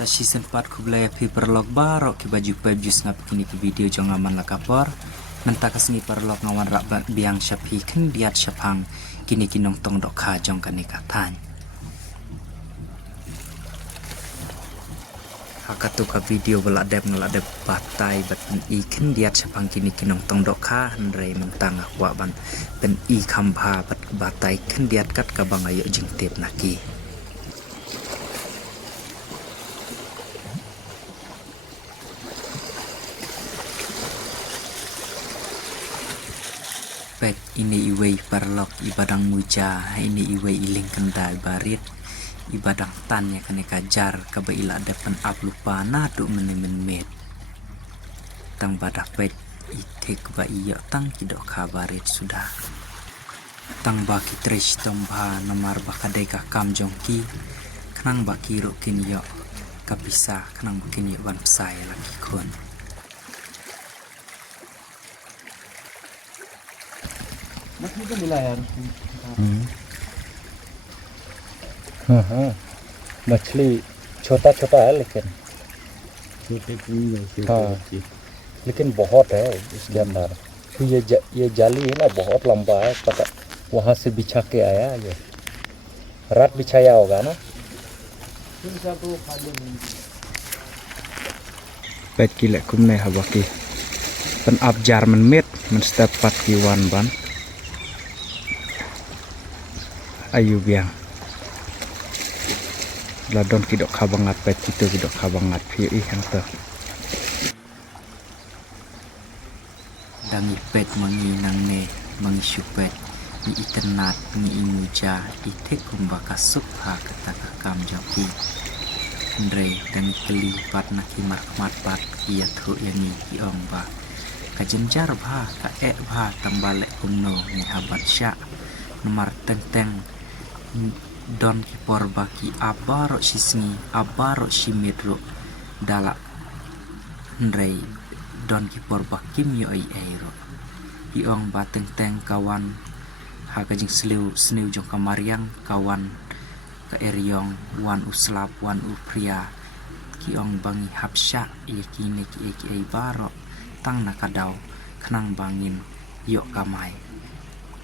Tashi sempat kublaya pi perlok barok ki baju pebjus ngap kini ki video jong aman lakapor mentak kesini perlok ngawan rak biang syapi ken diat syapang kini kinong tong dok ka jong kani katan hakatu ka video beladep batai bat i ken diat syapang kini kinong tong dok ka hendrei mentang akwa ban pen i kambha bat batai ken diat kat ka bang ayo jing tip naki pet ini iwei perlok ibadang muja ini iwei iling kendai barit ibadang tan ya kene kajar kabaila depan lupa nadu menemen met tang badak pet itek ba iya tang kidok kabarit sudah tang baki trish tomba namar bakadai ka kam jongki kenang baki rokin yo kapisa kenang bakin yo ban pesai lagi kon मछली तो मिला यार हाँ हाँ मछली छोटा छोटा है लेकिन हाँ लेकिन बहुत है इसके अंदर तो ये जाली है ना बहुत लंबा है पता वहाँ से बिछा के आया ये रात बिछाया होगा ना baik gila kumne habaki pen abjar menmet menstepat kiwan ban ayu biang ladon kidok kabangat pet itu kidok kabangat piu yang ter dangi pet mangi nangne mangi syupet ni ikenat ni imuja itek kumbaka subha ketaka kam joki ndre dangi keli pat naki markmat pat iya thu yangi iong ba kajenjar bha ka bha tambale kumno ni habat sya nomor teng don kipor baki abaro sisni abaro simedro dala ndrei don kipor bakim yo ai aero iong bateng teng kawan hakajing sliu jong kamariang kawan ka eriong wan uslap wan upria kiong bangi hapsya yakine ki ai baro tang nakadau kenang bangin yo kamai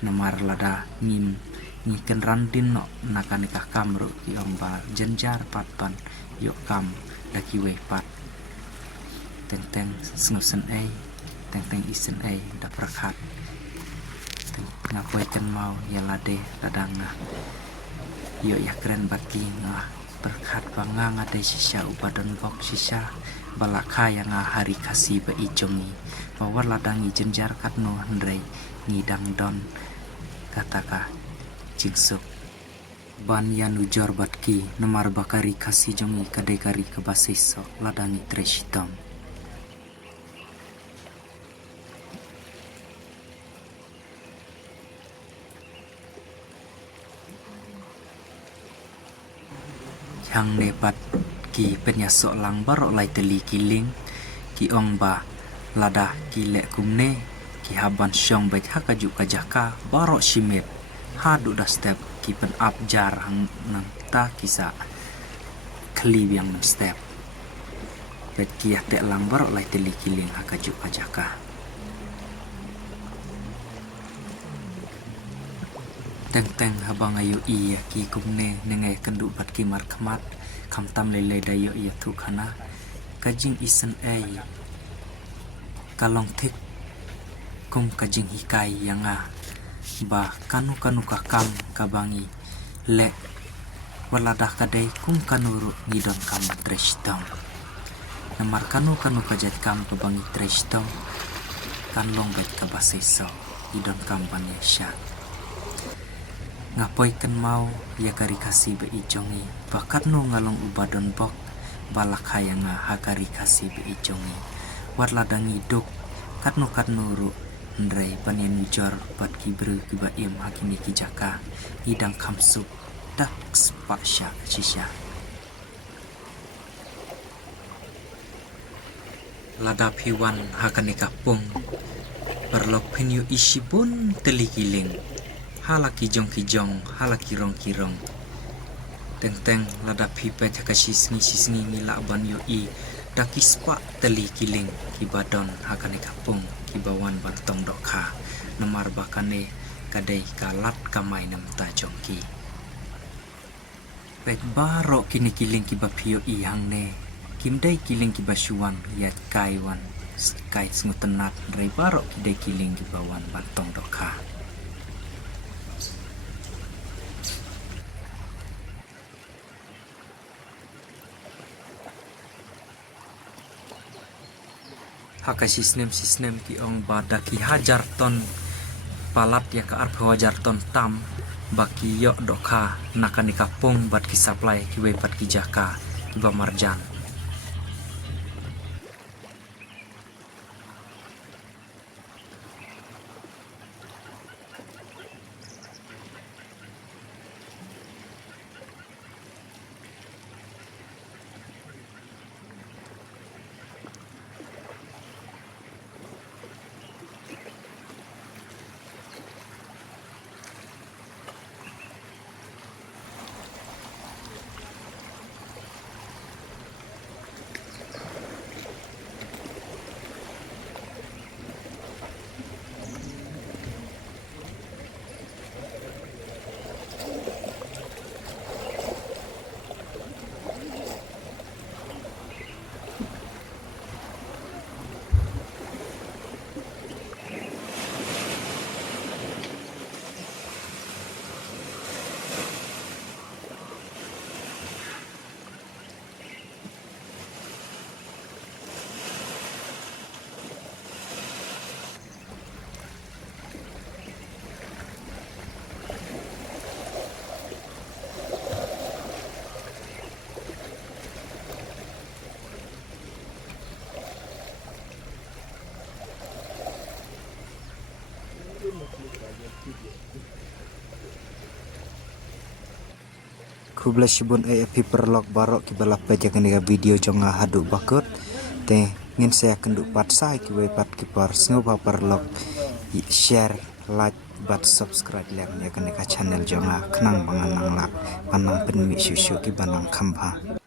namar lada ngin ngiken randin no nakanikah kamru ki omba jenjar patpan yuk kam daki we pat teng snusen teng isen da prakat ngapoi kan mau ya lade ladanga yuk ya keren baki ngah berkat banga ngade sisa ubadan bok sisa balaka yang hari kasih ba ijongi bawar ladangi jenjar katno hendrei ngidang don kataka jingsuk ban yanu jor batki nomar bakari kasih jongi kadai kari kebasiso ladangi treshitom yang nepat ki penyasok lang barok lai teli kiling ki ongba lada ki lek kumne ki haban syong bait hakaju kajaka barok shimet hadu da step kipen abjar hang nang ta kisa kli yang step bet kia te lang barok lai teli kiling hakaju kajaka teng habang ayu iya ki kumne nengai kendu bat ki mar khamat kham tam lele dayo iya thu khana kajing isen kalong thik kum kajing hikai yang ba kanu ka kam kabangi le waladah kadai kum kanuru ngidon kam trestom namar kanu kajat kam kabangi trestom kan long bet kabaseso ngidon kam banyesha ngapoi kan mau ya kari kasih be ijongi bakat no ngalong ubadon bok balak hayang hakari kasih be ijongi wat ladangi duk katno ru ndrei panien jor pat kibru kiba im hakini kijaka hidang kamsup dak spasya sisya lada piwan hakani kapung perlok penyu isibun telikiling halaki jong kijong halaki rong kirong teng lada pipe takashi singi mila ban yo I daki spa teli kiling kibadon hakane kapung kibawan bantong dokha namar bakane kadai kalat kamai nam ta jongki pet baro kini kiling kibapio I hang ne kimdai kiling kibasuan yat kaiwan kai smutenat re baro kidai kiling kibawan bantong dokha haka sistem ki ong bada ki hajar ton palat ya ka arp hajar ton tam baki yok dokha nakani kapung bat ki supply ki we pat ki jaka ki ba marjan kubla sibun AFP perlok barok ki balap pajakan dengan video jonga haduk bakut te ngin saya kenduk pat sai ki we pat ki par sngoba perlok share like bat subscribe lem ya kan channel jonga kenang banganang lak panang penmi susu ki banang khampa